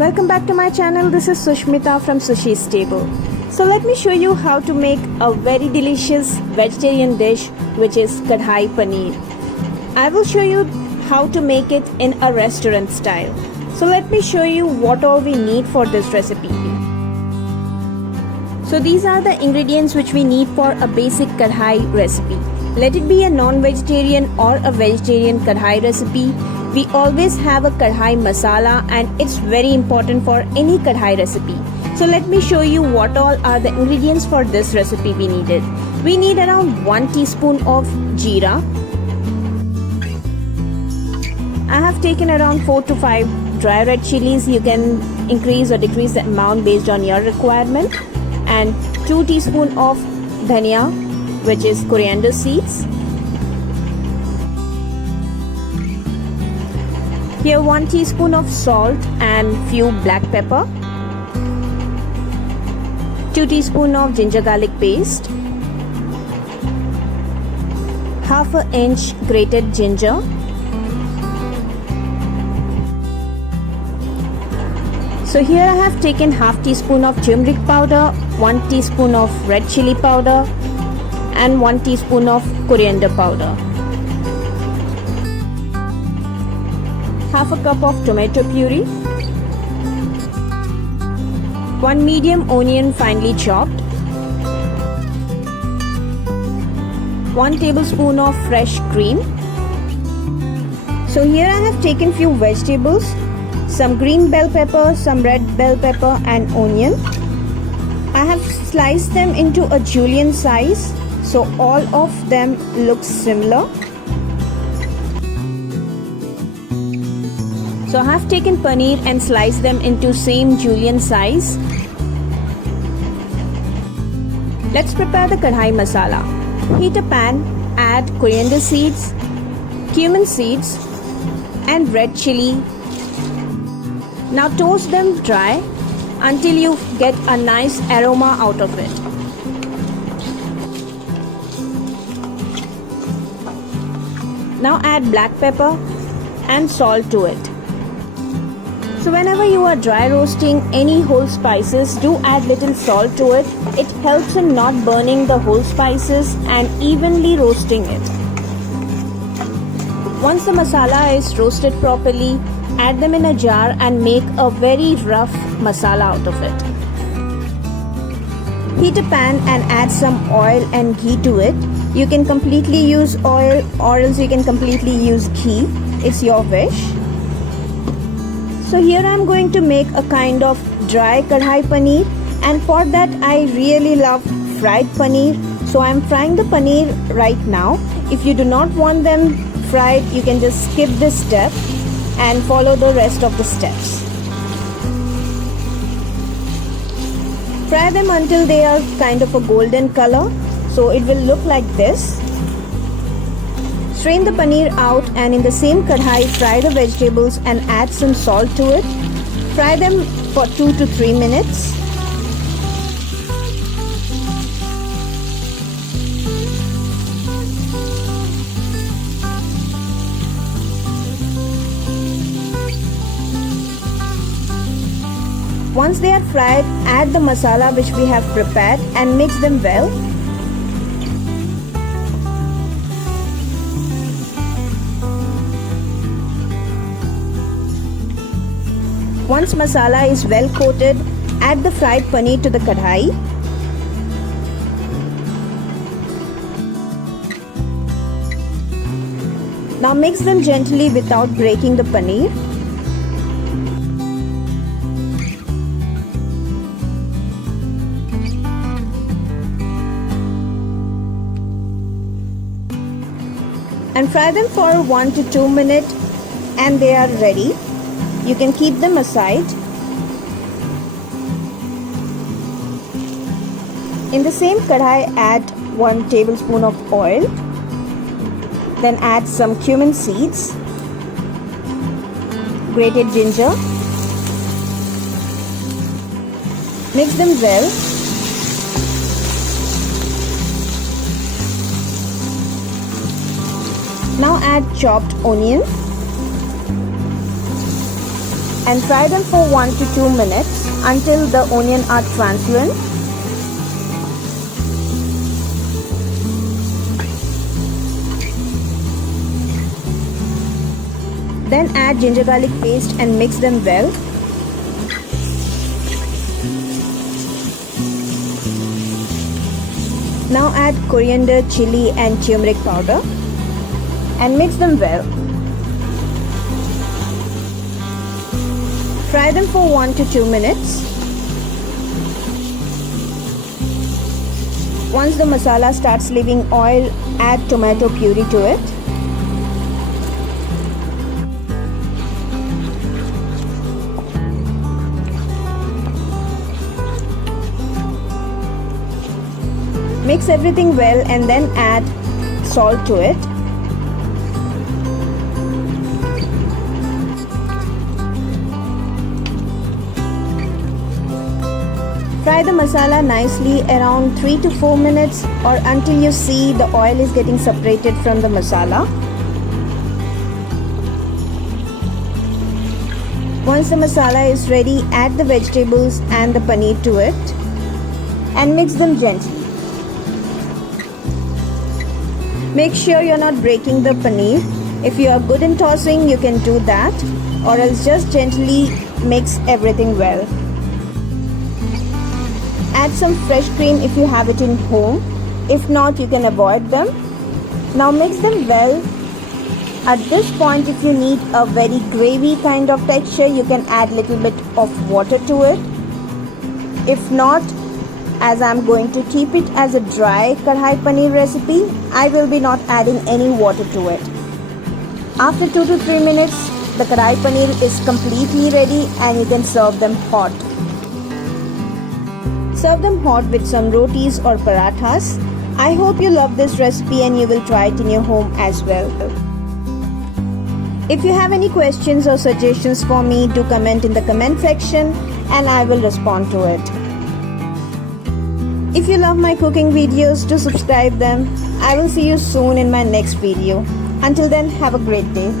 Welcome back to my channel. This is Sushmita from Sushi's Table. So let me show you how to make a very delicious vegetarian dish, which is kadhai paneer. I will show you how to make it in a restaurant style. So let me show you what all we need for this recipe. So these are the ingredients which we need for a basic kadhai recipe. Let it be a non-vegetarian or a vegetarian kadhai recipe. We always have a kadhai masala and it's very important for any kadhai recipe. So let me show you what all are the ingredients for this recipe we needed. We need around 1 teaspoon of jeera. I have taken around 4 to 5 dry red chilies. You can increase or decrease the amount based on your requirement. And 2 teaspoon of dhania, which is coriander seeds. Here 1 teaspoon of salt and few black pepper. 2 teaspoon of ginger garlic paste. Half an inch grated ginger. So here I have taken half teaspoon of turmeric powder, 1 teaspoon of red chili powder and 1 teaspoon of coriander powder. Half a cup of tomato puree. 1 medium onion finely chopped. 1 tablespoon of fresh cream. So here I have taken few vegetables, some green bell pepper, some red bell pepper and onion. I have sliced them into a julienne size so all of them look similar. So I have taken paneer and sliced them into same julienne size. Let's prepare the kadhai masala. Heat a pan, add coriander seeds, cumin seeds and red chili. Now toast them dry until you get a nice aroma out of it. Now add black pepper and salt to it. So whenever you are dry roasting any whole spices, do add little salt to it. It helps in not burning the whole spices and evenly roasting it. Once the masala is roasted properly, add them in a jar and make a very rough masala out of it. Heat a pan and add some oil and ghee to it. You can completely use oil or else you can completely use ghee. It's your wish. So here I am going to make a kind of dry kadhai paneer, and for that I really love fried paneer. So I am frying the paneer right now. If you do not want them fried, you can just skip this step and follow the rest of the steps. Fry them until they are kind of a golden color. So it will look like this. Strain the paneer out and in the same kadhai fry the vegetables and add some salt to it. Fry them for 2 to 3 minutes. Once they are fried, add the masala which we have prepared and mix them well. Once masala is well coated, add the fried paneer to the kadhai. Now mix them gently without breaking the paneer. And fry them for 1 to 2 minutes and they are ready. You can keep them aside. In the same kadhai, add 1 tablespoon of oil. Then add some cumin seeds, grated ginger. Mix them well. Now add chopped onion. and fry them for 1 to 2 minutes until the onion are translucent. Then add ginger garlic paste and mix them well. Now add coriander, chili and turmeric powder and mix them well. Fry them for 1 to 2 minutes. Once the masala starts leaving oil, add tomato puree to it. Mix everything well and then add salt to it. Fry the masala nicely around 3 to 4 minutes or until you see the oil is getting separated from the masala. Once the masala is ready, add the vegetables and the paneer to it and mix them gently. Make sure you're not breaking the paneer. If you are good in tossing, you can do that, or else just gently mix everything well. Add some fresh cream if you have it in home. If not, you can avoid them. Now mix them well. At this point, if you need a very gravy kind of texture, you can add little bit of water to it. If not, as I am going to keep it as a dry kadhai paneer recipe, I will be not adding any water to it. After 2 to 3 minutes, the kadhai paneer is completely ready and you can serve them hot. Serve them hot with some rotis or parathas. I hope you love this recipe and you will try it in your home as well. If you have any questions or suggestions for me, do comment in the comment section and I will respond to it. If you love my cooking videos, do subscribe them. I will see you soon in my next video. Until then, have a great day.